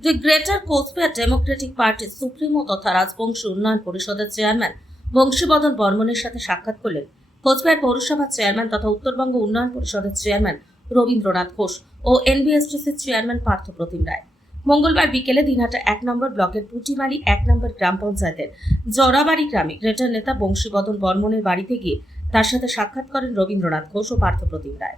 যে greater Cooch Behar democratic পার্টির supremo তথা রাজবংশী উন্নয়ন পরিষদের চেয়ারম্যান বংশীবদন বর্মনের সাথে সাক্ষাৎ করলেন কোচবিহার পৌরসভার চেয়ারম্যান তথা উত্তরবঙ্গ উন্নয়ন পরিষদের চেয়ারম্যান রবীন্দ্রনাথ ঘোষ ও এনবিএসটিসির চেয়ারম্যান পার্থ প্রতিম রায়। মঙ্গলবার বিকেলে দিনহাটা এক নম্বর ব্লকের পুটিমারি এক নম্বর গ্রাম পঞ্চায়েতের জরাবাড়ি গ্রামে গ্রেটার নেতা বংশীবদন বর্মনের বাড়িতে গিয়ে তার সাথে সাক্ষাৎ করেন রবীন্দ্রনাথ ঘোষ ও পার্থ প্রতিম রায়।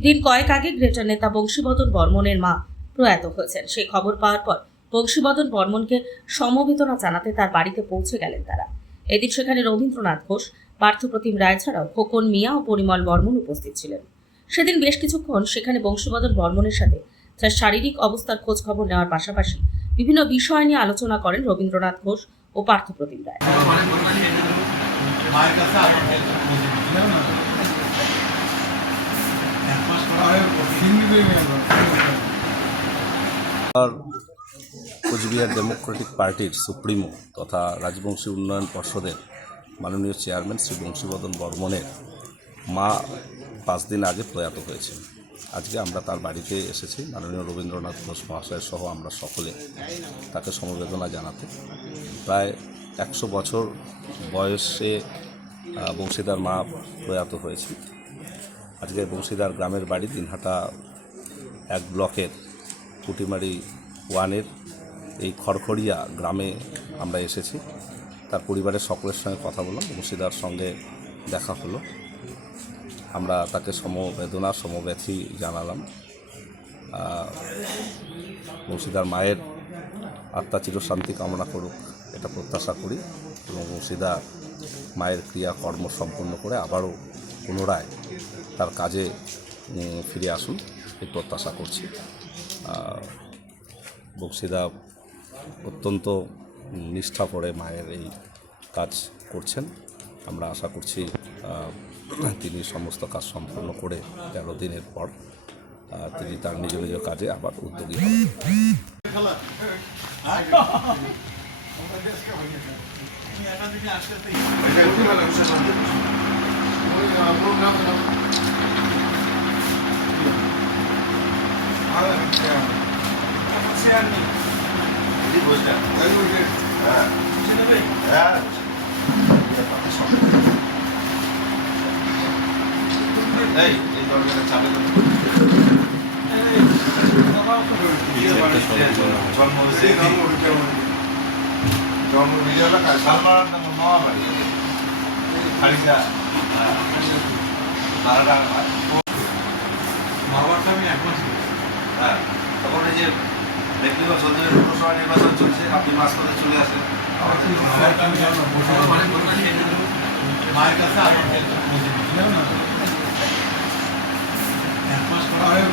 দিন কয়েক আগে গ্রেটার নেতা বংশীবদন বর্মনের মা প্রয়াত হয়েছেন। সেই খবর পাওয়ার পর বংশীবদন বর্মনকে সমবেদনা জানাতে তার বাড়িতে পৌঁছে গেলেন তারা। এদিন সেখানে রবীন্দ্রনাথ ঘোষ, পার্থপ্রতিম রায় ছাড়াও খোকন মিয়া ও পরিমল বর্মন উপস্থিত ছিলেন। সেদিন বেশ কিছুক্ষণ সেখানে বংশীবদন বর্মনের সাথে তার শারীরিক অবস্থার খোঁজ খবর নেওয়ার পাশাপাশি বিভিন্ন বিষয় নিয়ে আলোচনা করেন রবীন্দ্রনাথ ঘোষ ও পার্থপ্রতিম রায়। এক মাস আর কোচবিহার ডেমোক্রেটিক পার্টির সুপ্রিমো তথা রাজবংশী উন্নয়ন পর্ষদের মাননীয় চেয়ারম্যান শ্রী বংশীবদন বর্মনের মা পাঁচ দিন আগে প্রয়াত হয়েছে আজকে আমরা তার বাড়িতে এসেছি। মাননীয় রবীন্দ্রনাথ ঘোষ মহাশয় সহ আমরা সকলে তাকে সমবেদনা জানাতে। প্রায় একশো বছর বয়সে বংশীদার মা প্রয়াত হয়েছে আজকে বংশীদার গ্রামের বাড়ি দিনহাটা এক ব্লকের পুটিমারি ওয়ানের এই খড়খড়িয়া গ্রামে আমরা এসেছি। তার পরিবারের সকলের সঙ্গে কথা বললাম মুর্শিদার সঙ্গে দেখা হলো। আমরা তাকে সমবেদনা, সমব্যথী জানালাম। মুর্শিদার মায়ের আত্মা চিরশান্তি কামনা করুক, এটা প্রত্যাশা করি এবং মুর্শিদা মায়ের ক্রিয়া কর্ম সম্পন্ন করে আবারও পুনরায় তার কাজে ফিরে আসুন, এই প্রত্যাশা করছি। বক্সিদা অত্যন্ত নিষ্ঠা করে মায়ের এই কাজ করছেন। আমরা আশা করছি তিনি সমস্ত কাজ সম্পন্ন করে তেরো দিনের পর তিনি তার নিজ নিজ কাজে আবার উদ্যোগী হবেন। এই চাবে তো জন্ম হয়েছে জন্ম এলাকা সালমান মামা বাড়ি খালিদা আমি একমাস হ্যাঁ তখন এই যে ব্যক্তিগত সন্দেহের পৌরসভা নির্বাচন চলছে আপনি মাঝপথে চলে আসেন। মায়ের কাছে এক মাস করা হয়